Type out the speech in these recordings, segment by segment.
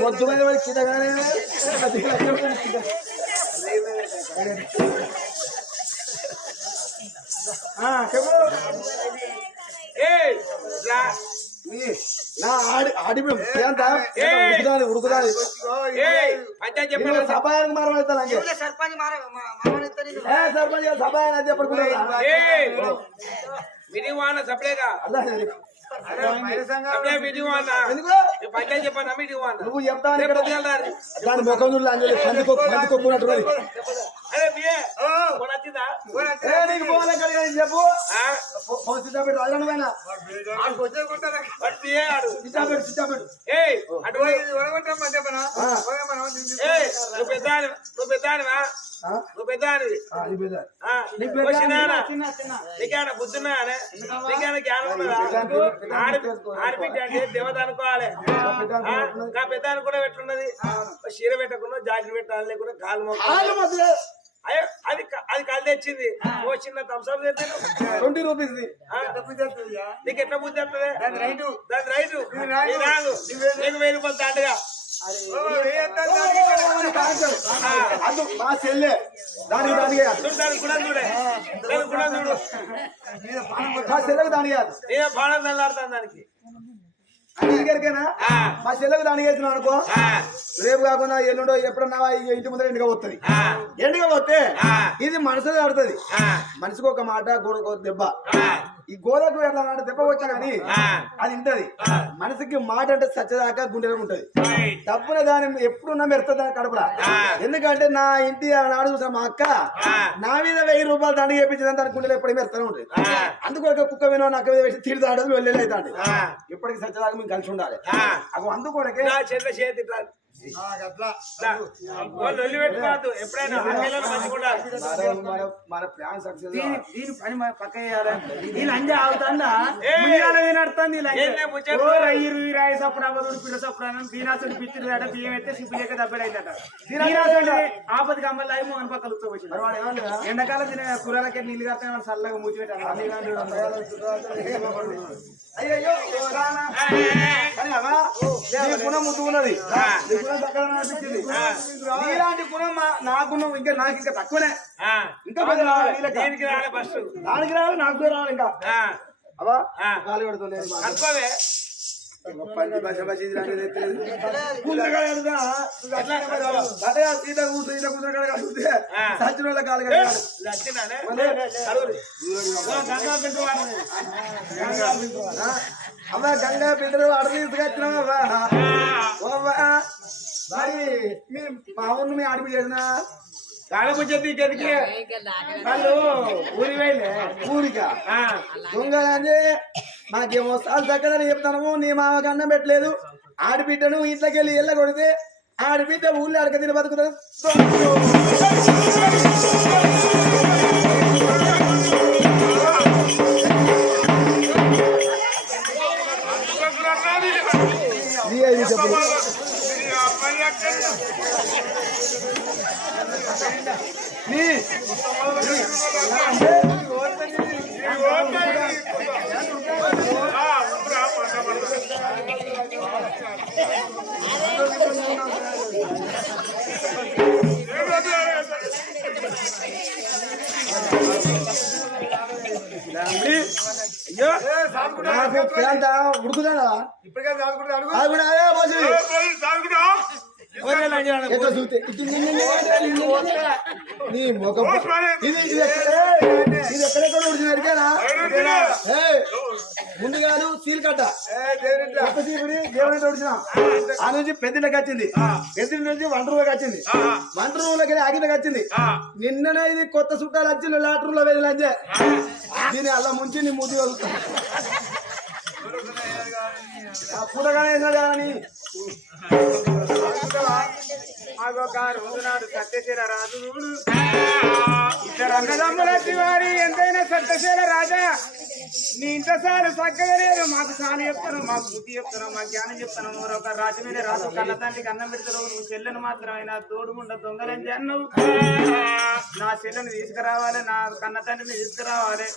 మొద్దు మీద పడి కింద కానీ అది కింద. ఆ, చెప్పు. నీ- ఆడి ఆడి. ఉడుకుదాని ఉడుకుదాని సభాయానికి మారం అవుతా నాకు. సర్పంచ్ మార మామూలు ఏ సర్పంచ్ సభాయని అది ఎప్పుడు కూడా ఏయ్ నువ్వు చెప్తావు. దాని ముఖం చూడలే అంజలి పోవాలి కడిగా చెప్పు. ఆ? ఫోన్ సిద్ధా పెట్టు రాజు పైన. వాడు బియ్యే ఆడు సిద్ధా పెట్టు సిద్ధా పెట్టు. ఏయ్ అటు పోయి. ఆ, ఏయ్ నువ్వు పెద్ద నువ్వు నువ్వు పెద్ద. నీకేమైనా బుద్ధున్నానే నీకేమైనా జ్ఞానం ఉన్నదా ఆడి ఆడిపిట్ట అంటే దేవత అనుకోవాలి? నా పెద్ద అనుకునే పెట్టున్నది చీర పెట్టకుండా జాకెట్ పెట్టాలి లేకుండా కాలు అది అది కాలు తెచ్చింది. ఓ చిన్న థమ్స్అప్ ట్వంటీ రూపీస్. నీకు ఎట్లా బుద్ధి వస్తుంది? దాని రైటు. దాని రైటు. నీకు వెయ్యి రూపాయలు తాండగా. అందు మా చెల్లె దానికి దానికి మా చెల్లెకి దాని కాదు బాణం తెల్లాడుతాను దానికి మా చెల్లెకు దానికి అనుకో రేపు కాకుండా ఎల్లుండో ఎప్పుడన్నా ఇంటి ముందర ఎండుగా పోతుంది ఎండుగా పోతే ఇది మనసు ఆడుతుంది మనిషికి ఒక మాట గోడకు దెబ్బ ఈ గోడకు ఎట్లా అంటే దెబ్బ వచ్చా కానీ. అది ఇంటది మనసుకి మాట అంటే సచ్చదాకా గుండెలో ఉంటది. తప్పున దాని ఎప్పుడున్నా మెరుస్తుంది దాని కడుపులా. ఎందుకంటే నా ఇంటి నాడు చూసా మా అక్క. నా మీద వెయ్యి రూపాయలు దండ చేపించిందని దాని గుండెలో ఎప్పుడు మెరుస్తూనే ఉంటుంది ఆ. అందుకొరకే కుక్క వినో నక్క మీద తిడతాడు వెళ్ళేది ఆ. ఇప్పటికి సచ్చదాకా మేము కలిసి ఉండాలి అందుకొరకే చేతిలో చేతి దీని దీని పని మన పక్క ఈ లంజ ఆగుతుందా రాయి సప్పుడు అవ్వదు పిల్ల సప్పుడు దీనాసుడు బియ్యం అయితే లేక దీనాసుడు ఆపదికి అమ్మలు అయి మోహన్ పక్కలు? ఎండాకాలం తినే కూరలకి నీళ్ళు కడితే మనం చల్లగా మూచి నీ గుణం ముద్దు ఉన్నది. నీలాంటి గుణం నా గుణం ఇంకా నాకు ఇంకా తక్కువనే. ఇంకా పెద్ద రావాలి. దీనికి రావాలి నాకు రావాలి ఇంకా. ఆ. గాలి పెడుతుంది వాళ్ళ కాలు అవ్వ గంగా బిడ్డలు అడవి తీసుకొచ్చినావా మరి మీ మా ఊరిని మీ ఆడిపి చేసిన? కాళ్ళపుచ్చ తీకెదికి వాళ్ళు ఊరి వెళ్ళే ఊరిక. దొంగ అని మాకేమో సాలు చక్కదని చెప్తాను నీ మామకి అన్నం పెట్టలేదు. ఆడిబిడ్డను ఇంట్లోకి వెళ్ళి ఎల్ల కొడితే ఆడిబిడ్డ ఊళ్ళో అడక తిని బతుకుతాడు. నీ ఐదు చెప్పులు నీ అయ్యో నాకు ప్యాంట ఉడుకుతాడా అది కూడా ఎట్లా చూస్తే? నీ ముఖం ఇది ఇది ఇది ఎక్కడెక్కడ ఏయ్, ముందుగాను సీల్ కట్ట. కొత్త సీపుని దేవుని ఉడిచిన ఆ నుంచి పెద్దింటికి వచ్చింది నుంచి వంట రూమ్లోకి వచ్చింది వంట వెళ్ళి ఆగినకి వచ్చింది నిన్ననే ఇది కొత్త చుట్టాలు వచ్చింది లాటర్ రూమ్లో వెళ్ళి దీని అలా ముంచి నీ ముద్దు వదులుతా పూటగానే ఏంటంటే అని మాకొక రోజు నాడు సత్యశీల రాజు అన్నదమ్ముల వారి ఎంతైనా సత్యశీల రాజా. నీ ఇంత సార్ చక్కగా లేదు. మాకు సాని చెప్తాను మాకు బుద్ధి చెప్తాను మాకు జ్ఞానం చెప్తాను నువ్వు ఒక రాజు మీద రాజు కన్న తండ్రికి అన్నం పెడతారు నువ్వు చెల్లెను మాత్రమైనా తోడుగుండ దొంగలని జన్ను నా చెల్లెని తీసుకురావాలి నా కన్న తండ్రిని తీసుకురావాలి.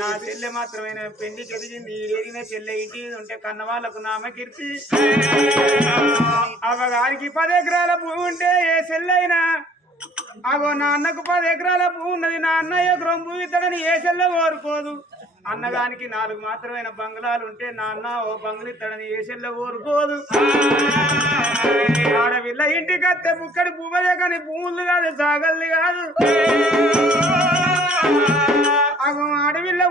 నా చెల్లె మాత్రమైన పెళ్ళికి ఎదిగింది ఈ ఎదిగిన చెల్లె ఇంటి ఉంటే కన్న వాళ్ళకు నామకీర్తి అవగారికి పది ఎకరాల భూమి ఉంటే ఏ చెల్లైనా అగో నాన్నకు పది ఎకరాల భూమి ఉన్నది నా అన్న ఎకరం భూమి ఇతడని ఏ కోరుకోదు అన్నగానికి నాలుగు మాత్రమైన బంగ్లాలు ఉంటే నా అన్న ఓ బంగ్లు ఇతడని ఏ కోరుకోదు ఆడవిల్ల ఇంటికి అత్తే బుక్కడి భూమలే కానీ భూములు కాదు సాగల్ది కాదు.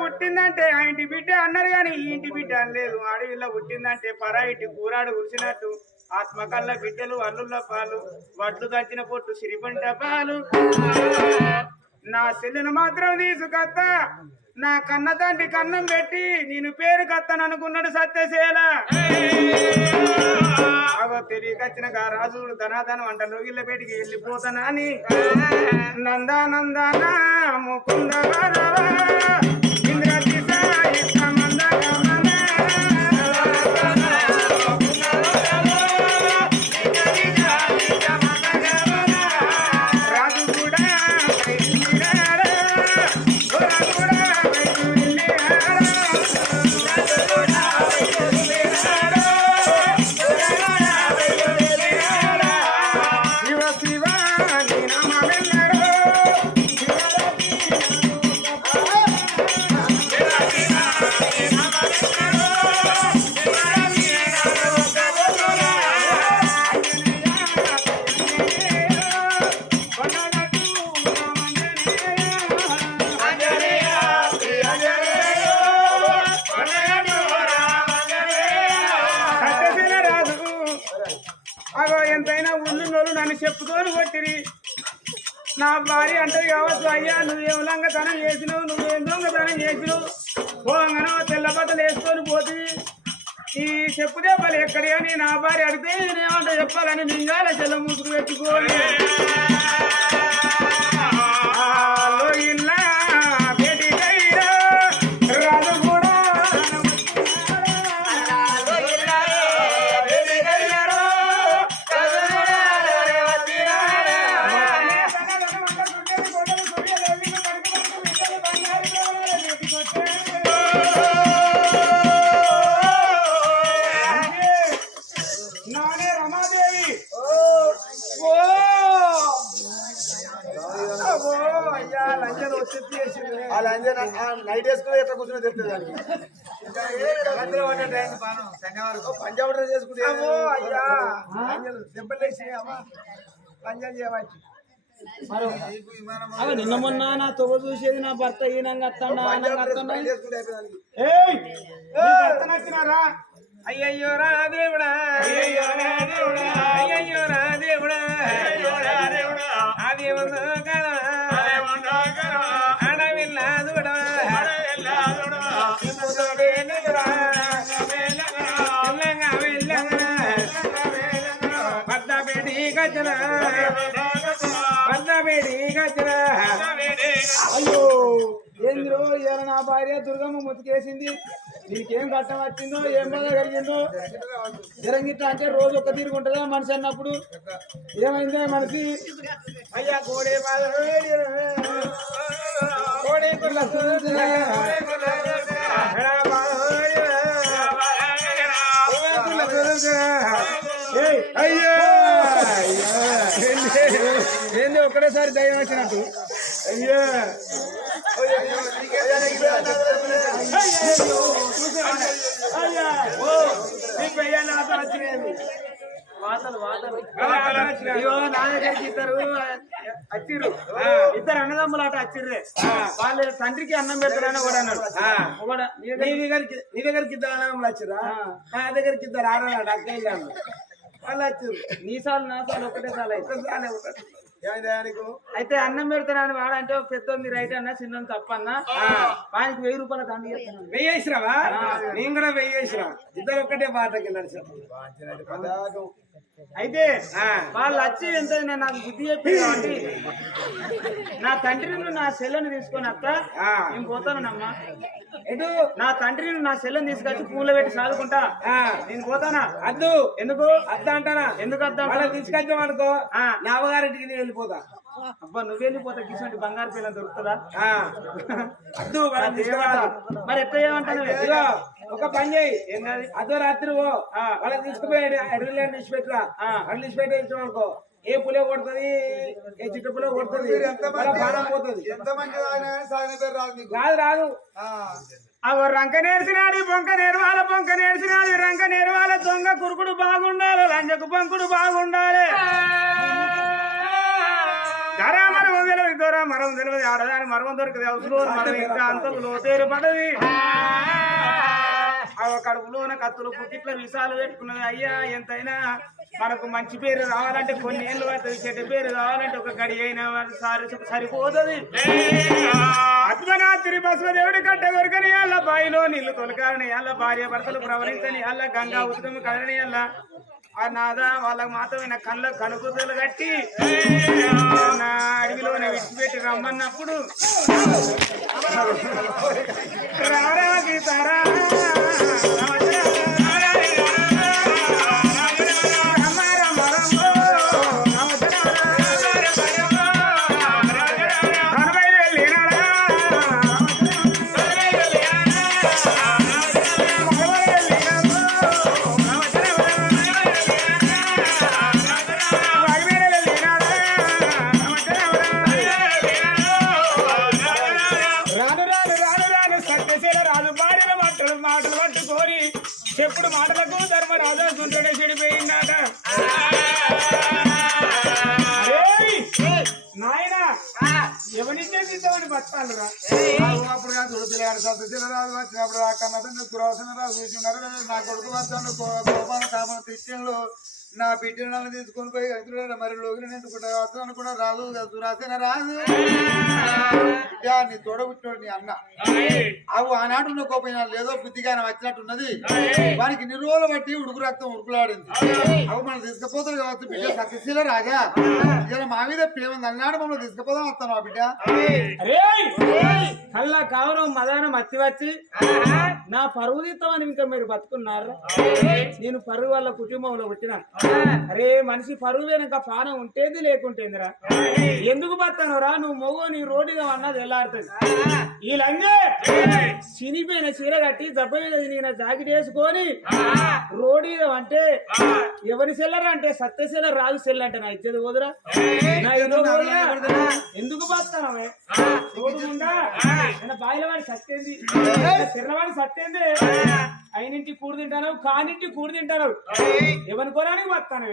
పుట్టిందంటే ఆ ఇంటి బిడ్డ అన్నారు కానీ ఈ ఇంటి బిడ్డ అనలేదు అడవిలో పుట్టిందంటే పరా ఇంటి కూరాడు కురిసినట్టు ఆత్మకళ్ళ బిడ్డలు అల్లుళ్ళ పాలు వడ్లు దంచిన పొట్టు సిరిపంట పాలు. నా సెల్లును మాత్రం తీసుకత్త. నా కన్న తండ్రి కన్నం పెట్టి నేను పేరు కత్తను అనుకున్నాడు సత్యశీల. అగో తెలియకచ్చిన రాజుడు ధనాధనం అంట లోగిళ్ళ పేటికి నందా అని. నందానందన ముకుంద దొర కూడా భార్య అంటది కావచ్చు అయ్యా నువ్వేం లంగతనం చేసినావు నువ్వేం దొంగతనం చేసినావు పోగానో తెల్ల బట్టలు వేసుకొని పోతుంది ఈ చెప్పు దెబ్బలు ఎక్కడి అని నా భార్య అడిగితే నేనేమంటా చెప్పాలని మింగాల చెల్ల మూసుకు పెట్టుకోని పంజాబ్ డ్రెస్ చేసుకుంటే అమ్మో, అయ్యా. దెబ్బలేసి అమ్మా. పంజాబ్ చేయవచ్చు. అవి నిన్న మొన్న నా తొగ చూసేది నా భర్త ఈనంగా అత్తండా డ్రెస్ అయ్యయ్యో రా దేవుడా అయ్యయ్యో రా దేవుడా అయ్యయ్యో రా దేవుడా అయ్యయ్యో రా దేవుడా అదేముందో కదా ఏంద్రో ఇవాళ నా భార్య దుర్గమ్మ ముతికేసింది. నీకేం కష్టం వచ్చిందో ఏం బాధ కలిగిందో? జరంగిట్ట అంటే రోజు ఒక్క తీరుగు ఉంటుందా మనిషి అన్నప్పుడు? ఏమైందో మనిషి? అయ్యా కోడే కోడే అయ్యో! ఏంది? ఒకటేసారి దయ్యం వచ్చినట్టు. అయ్యో! ఇద్దరు వచ్చిర్రు ఇద్దరు అన్నదమ్ములు అట వచ్చిర్రే వాళ్ళ తండ్రికి అన్నం పెడతారని ఒకడు అన్నాడు నీ దగ్గరికి నీ దగ్గరికి ఇద్దరు అన్నదమ్ములు వచ్చిరా నా దగ్గరికి ఇద్దరు ఆడవాళ్ళు అక్క వెళ్ళాను వాళ్ళు వచ్చారు నీ సార్లు నా సార్లు ఒకటే సార్లు అయితే ఒకసారి ఒకటి. అయితే అన్నం పెడతానని వాడంటే పెద్దోంది రైట్ అన్న చిన్న తప్పన్న. వానికి వెయ్యి రూపాయల దండి చెప్తున్నాను వెయ్యేసిరావా? నేను కూడా వెయ్యేసిరా. ఇద్దరు ఒక్కటే బాటకి నడిచారు. అయితే వాళ్ళు వచ్చి ఎంతైనా నాకు బుద్ధి చెప్పి కాబట్టి నా తండ్రిని నా సెల్లని తీసుకొని అత్త. నేను పోతానమ్మా ఎటు? నా తండ్రిని నా సెల్లని తీసుకొచ్చి పూల పెట్టి సాదుకుంటా ఆ, నేను పోతానా? అద్దు. ఎందుకు? అద్ద అంటానా? ఎందుకు అర్థం వాళ్ళని తీసుకొచ్చాం అనుకో ఆ. నా అవ్వగారింటికి నేను వెళ్ళిపోతా. అబ్బా నువ్వు వెళ్ళిపోతా కిసంటి బంగారు పిల్లలు దొరుకుతుందా? ఆ, అద్దు మరి ఎట్లా చేయమంటాను? ఇదిగో ఒక పని చేయి. అదో రాత్రి ఓ వాళ్ళని తీసుకుపోయి అడవిలో విడిచిపెట్టురా అడవి విడిచిపెట్టి ఇచ్చాం అనుకో ఏ పులే కొడుతుంది? ఏ చిట్టు పులే కొడుతుంది? ప్రాణం పోతుంది. రాదు రాదు రాదు. ఆ. అవ రంక నేర్చినాడు బొంక నేర్వాల బొంక నేర్చినాడు. రంక నేర్వాల దొంగ కురుకుడు బాగుండాలి లంజకు పంకుడు బాగుండాలి. ధరా మరం తెలియదు దొర మరం తెలియదు ఆడదాని మరం దొరకదు అవసరం మనం ఇంకా అంతకు లోతేరు పడది కడుపులోన కత్తులు పుట్టిట్ల విషాలు పెట్టుకున్నది అయ్యా ఎంతైనా మనకు మంచి పేరు రావాలంటే కొన్ని ఏళ్ళు పడుతుంది చెడ్డ పేరు రావాలంటే ఒక గడి అయినా సారి సరిపోతుంది. అద్వనాత్రి బస్వదేవుడి కట్ట దొరకని అల్ల బాయిలో నీళ్ళు తొలకాలని అల్ల భార్య భర్తలు ప్రవహించని అల్ల గంగా ఉత్తమ కదని అల్ల. ఆ నాద వాళ్ళకు మాత్రమే కళ్ళ కనుకుతలు కట్టి. పెట్టి విడిచిపెట్టి రమ్మన్నప్పుడు. రారా గీతారా నాయనా ఎవరిచ్చే తిద్దామని బతాలురా అప్పుడు చూడు పిల్లగాడు సత్యశీల రాజు వచ్చినప్పుడు ఆ కన్నతండ్రి సురాసన రాజు చూసినారు నా కొడుకు వస్తాను కోపాన కామన తిట్టిండు. నా బిడ్డలను తీసుకొని పోయి ఎదురు మరి లోకి ఎందుకుంటా వస్తాను కూడా రాదు సురాసన రాదు. బిడ్డ, నీ తోడబుట్టినోడు నీ అన్న. అవు ఆనాడు ఉండకపోయినా లేదో బుద్ధిగానే వచ్చినట్టున్నది వానికి ఇన్ని రోజులు బట్టి ఉడుకు రక్తం ఉరుకులాడింది. అవు మనం తీసుకుపోతాడు కావచ్చు బిడ్డ సత్యశీల రాజా. ఇలా మా మీద ప్రేమ ఉంది. అన్నాడు మమ్మల్ని తీసుకుపోదాం వస్తాను ఆ బిడ్డ. కళ్ళ కావరం మదానం అత్తి వచ్చి నా పరువు తీస్తామని ఇంకా మీరు బతుకున్నారు? నేను పరువు వాళ్ళ కుటుంబంలో పుట్టినాను అరే మనిషి పరువు వెనక పానం ఉంటేది లేకుంటేందిరా? ఎందుకు బతానురా నువ్వు మొగో నీ రోడ్డుగా అన్నది ఎల్లాడుతుంది. ఈ లంగే చినిపోయిన చీర కట్టి దెబ్బ మీద నేను జాకెట్ వేసుకొని రోడ్డు అంటే ఎవరి సెల్లరా అంటే సత్యశీల రాజు సెల్ అంటే నా ఇచ్చేది పోదురా? ఎందుకు బతానవే? చూడకుండా ఆయన బాయిల వాడి సత్యేంది చిన్నవాడి సత్యేంది అయినింటి కూడు తింటాను కానింటి కూడు తింటాను ఎవరి కొరానికి వస్తాను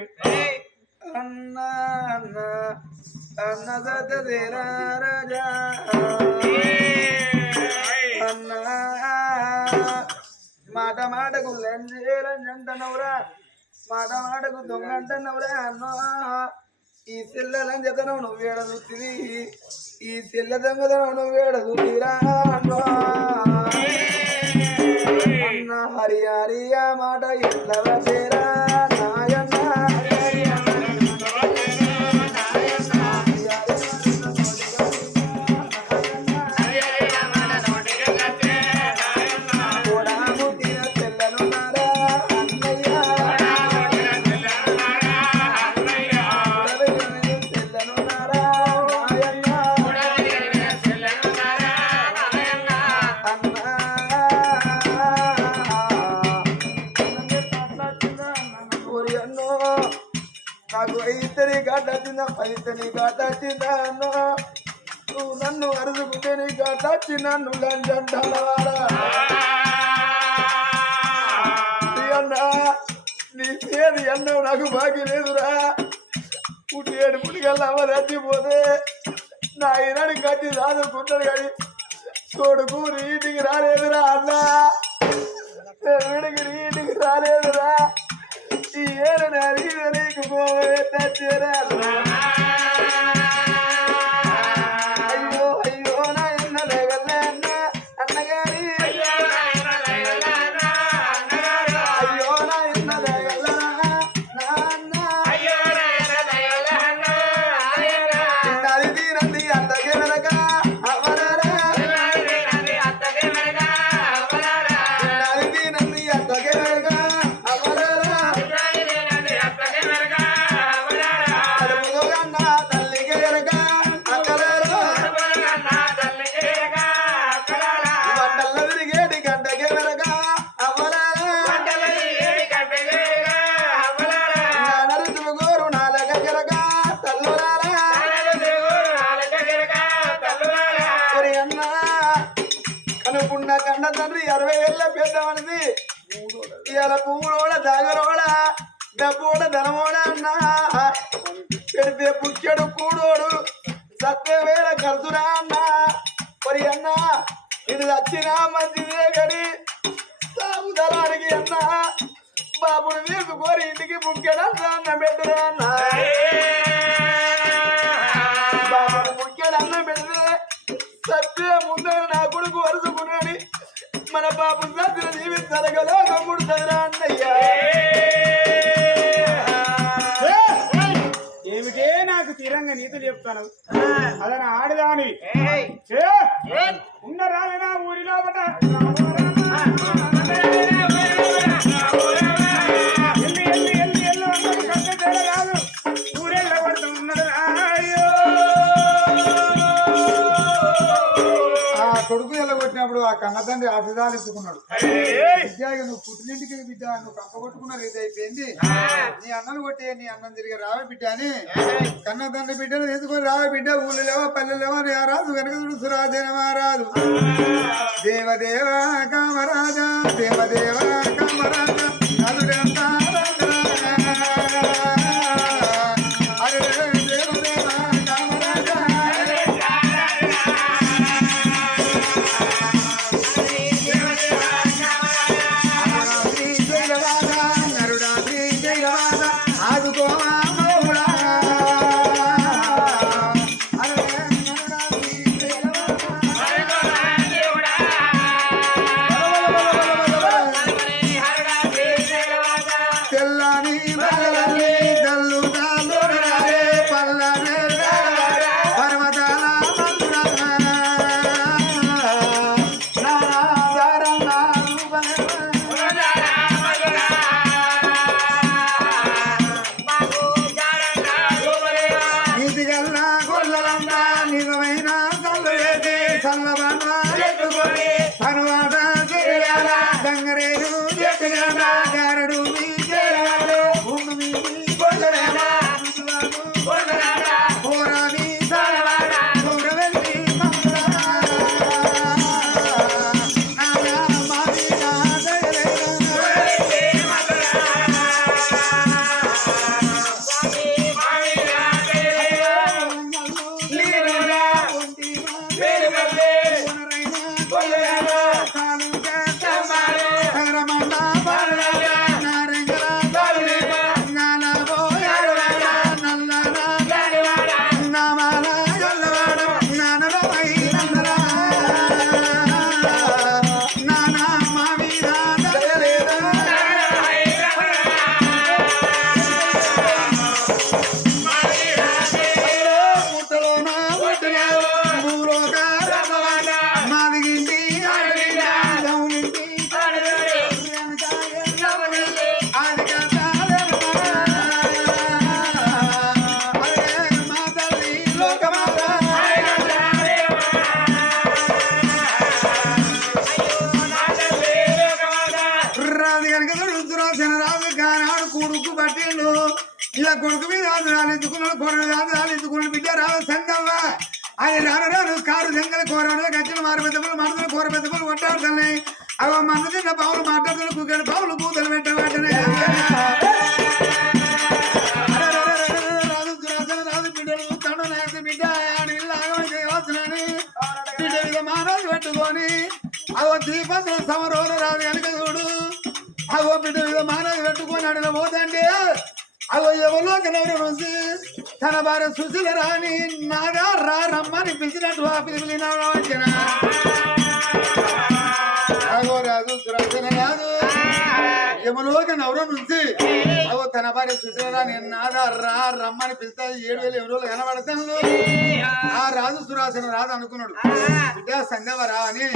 అన్న అన్న అన్న సత్యశీల రాజా అన్న మాట మాటకు లంజంటనవురా మాట మాటకు దొంగ అంటున్నవురా అన్నో. ఈ సెల్ల లంజతనం నువ్వు వేడ చూస్తుంది ఈ సెల్ల దొంగతనం నువ్వు వేడ చూసిరా? అన్నం నాకు బాకీ లేదురా. పుట్టి ఏడు పుట్టికల్లా అమ్మ తగ్గిపోతే నా ఈనాడు కట్టి చదువుకుంటాడు కానీ కొడుకు నీటికి రాలేదురా అన్నా. వీడికి ఇంటికి రాలేదురా. ఈ ఏడు నీకు కోపం ఎట్టేరా అన్నా? తీసుకొని ఇంటికి ముఖ్యడన్నా అన్న పెద్దరా అన్నా బాబుని ముఖ్యడన్న సత్య ముందర నా కొడుకు వరుసుకున్నాడు. మన బాబు సత్య జీవితాల కదా తమ్ముడు చదరా అన్నయ్యా. బిడ్డ ఇక నువ్వు పుట్టినింటికి బిడ్డ నువ్వు రీతి అయిపోయింది. నీ అన్నను కొట్టే నీ అన్నం తిరిగి రావే బిడ్డ అని. కన్న తండ్రి బిడ్డను తీసుకొని రావే బిడ్డ ఊళ్ళు లేవా పల్లెలు లేవా నీ రాజు వెనక చూడు సురాజన మహారాజు దేవదేవ కామరాజా దేవదేవ కామరాజా. ఇలా కొడుకు మీద రాజు రాలెత్తుకున్నాడు కొడుకు రాజు రాలెత్తుకున్నాడు బిడ్డ రాదు సంగమ్మ అది రాను రాను కారు సంగల కోరాడు గచ్చిన మారు పెద్దలు మనసులు కోర పెద్దలు కొట్టాడుతున్నాయి అవి మన తిన్న పావులు మాట్లాడుతున్న కుక్కడు పావులు కూతలు పెట్టబెట్టనే రాజు దురాసన పెట్టుకొని అవ దీపంలో సమరోలు రాదు వెనక చూడు. అవో బిడ్డ మీద మానవి పెట్టుకొని అడిగిన పోతండి అగో ఎవరో కనవరు నుంచి తన భార్య సుశీల రాని నాగా రా రమ్మని పిలిచినట్టు ఆ పిలిపిన వచ్చిన అగో రాజు సురక్షణ రాజు యమలోక నవరు నుంచి అగో తన భార్య సుశీల రాని నాగా రా రమ్మని పిలిస్తే ఏడు వేల ఎనిమిది రోజులు కనబడతాను ఆ రాజు సురాసన రాజు అనుకున్నాడు బిడ్డ సంగవరా అని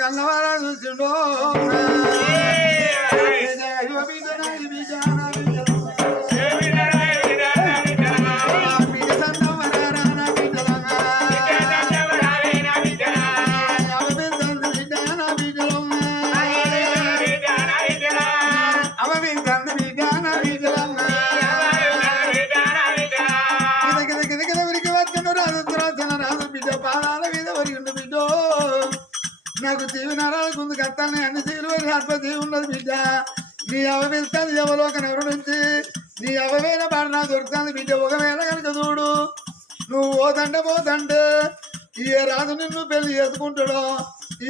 కన్నవరా చూసిండో నాకు జీవి నరాలు ముందుకు వస్తాను అన్ని జీవులు అని జీవి ఉన్నది బిడ్డ. నీ అవమిస్తాను యవలోకం ఎవరి నుంచి? నీ అవమైన పాట నాకు దొరుకుతుంది బిడ్డ. ఒకవేళ కనుక చూడు నువ్వు పోతంటే పోతంటే ఏ రాజు నిన్ను పెళ్ళి చేసుకుంటాడో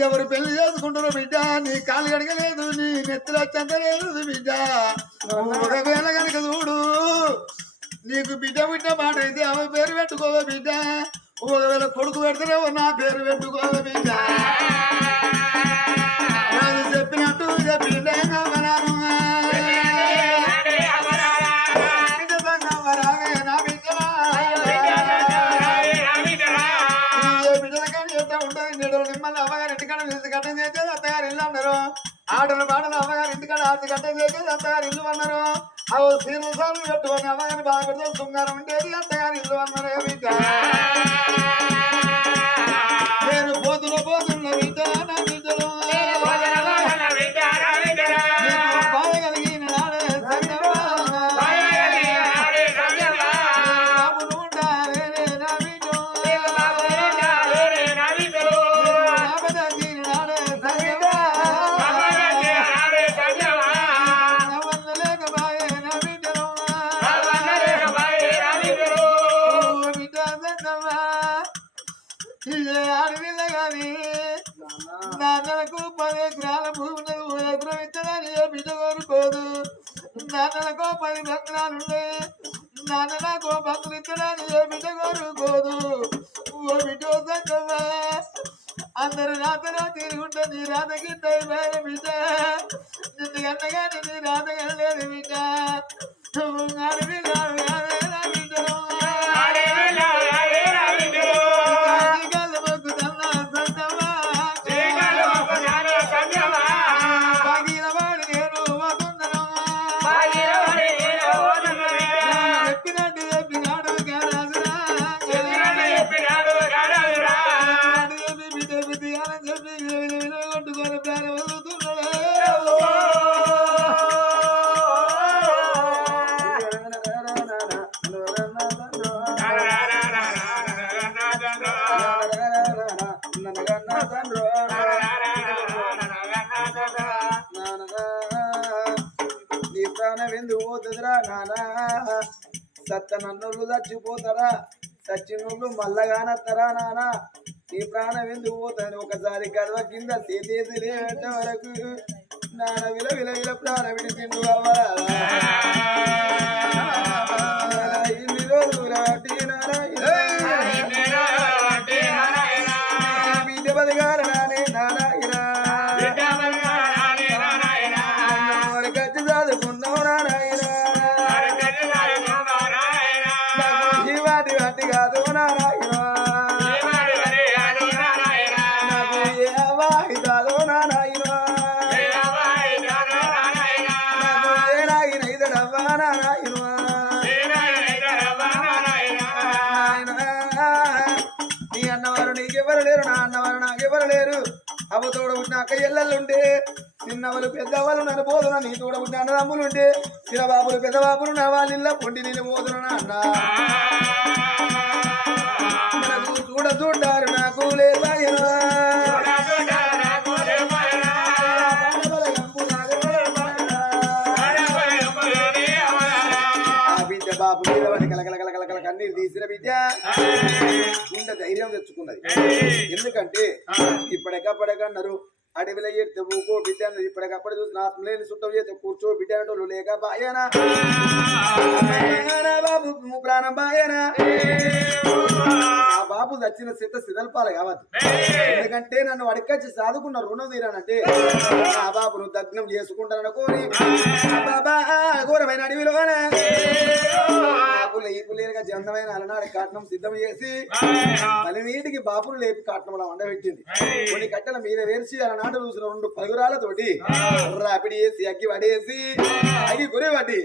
ఎవరు పెళ్ళి చేసుకుంటారో బిడ్డ నీ కాలు కడగలేదు నీ నెత్తిలో చెంత లేదు బిడ్డ. ఒకవేళ కనుక చూడు నీకు బిడ్డ బిడ్డ మాట అయితే ఆమె పేరు పెట్టుకోవా బిడ్డ. ఒకవేళ కొడుకు పెడతారేమో నా పేరు పెట్టుకోవాలి చెప్పినట్టు చెప్పిండే కామరాను. ఇల్లు ఆటలు పాటలు అమ్మగారు ఇంటికాడ ఆటి గడ్డం చేసేది అత్తగారు ఇల్లు అన్నారు. అవి సీను సార్లు పెట్టుకొని అమ్మగారిని బాగా పెడితే శృంగారం ఉండేది అత్తగారు ఇల్లు అన్నారు ఏ బిడ్డ నాన్నలకు పది ఎకరాలుండే నాన్న నాకు భక్తులు ఇచ్చడానికి ఏ బిడ్డ కోరుకోదు? ఓ బిడ్డో సంగమా అందరు రాతలో తిరుగుంటే నీ రాతకి దైవమైన బిడ్డ నిన్ను కన్నగా నీ రాత లేదు బిడ్డ. నువ్వు అడవి నన్నులు చచ్చిపోతారా? చచ్చినోళ్ళు మల్లగానత్తరా నానా? నీ ప్రాణం ఎందుకు పోతుంది? ఒకసారి గర్వ కింద వరకు నాన్న విల విల విల ప్రాణం విడిచిండు అవ్వరా ఇన్ని రోజుల వాటి ఎల్లలుంటే చిన్నవాళ్ళు పెద్దవాళ్ళు నన్ను పోదున నీ తోడ పుట్టిన అన్నదమ్ములుంటే చిన్న బాబులు పెద్ద బాబులు నా వాళ్ళ పొండి నేను పోదున అన్న మనకు చూడ చూడారు నాకు లేదా బాబు నిలబడి కలకల కలకల కల కన్నీరు తీసిన బిడ్డ. ఇంత ధైర్యం తెచ్చుకున్నది. ఎందుకంటే ఇప్పటికప్పటికన్నారు అడవిలో ఎడితే ఊకో బిడ్డ అన్నది ఇప్పటికప్పుడు చూసిన ఆత్మలేని చుట్టం చేస్తే కూర్చో బిడ్డ అంటూ లేక బాయనా. బాబు ప్రాణం బాయనా. ఆ బాబు చచ్చిన సిద్ధ సిదల్పాలు కావద్దు. ఎందుకంటే నన్ను అడికొచ్చి సాదుకున్న రుణం తీరానంటే ఆ బాబును దగ్నం చేసుకుంటాననుకోని బాబా ఘోరమైన అడవిలోన. బాబులు ఈ పుల్లేరుగా జందమైన అలనాడు కాటనం సిద్ధం చేసి మళ్ళీ నీటికి బాపులు లేపి కాటనంలో వండబెట్టింది. కొన్ని కట్టెల మీద వేర్చి అలనాడు చూసిన రెండు పలుగురాలతోటి రాపిడి వేసి అగ్గి పడేసి అగ్గి గురి పట్టి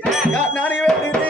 నాని పెట్టింది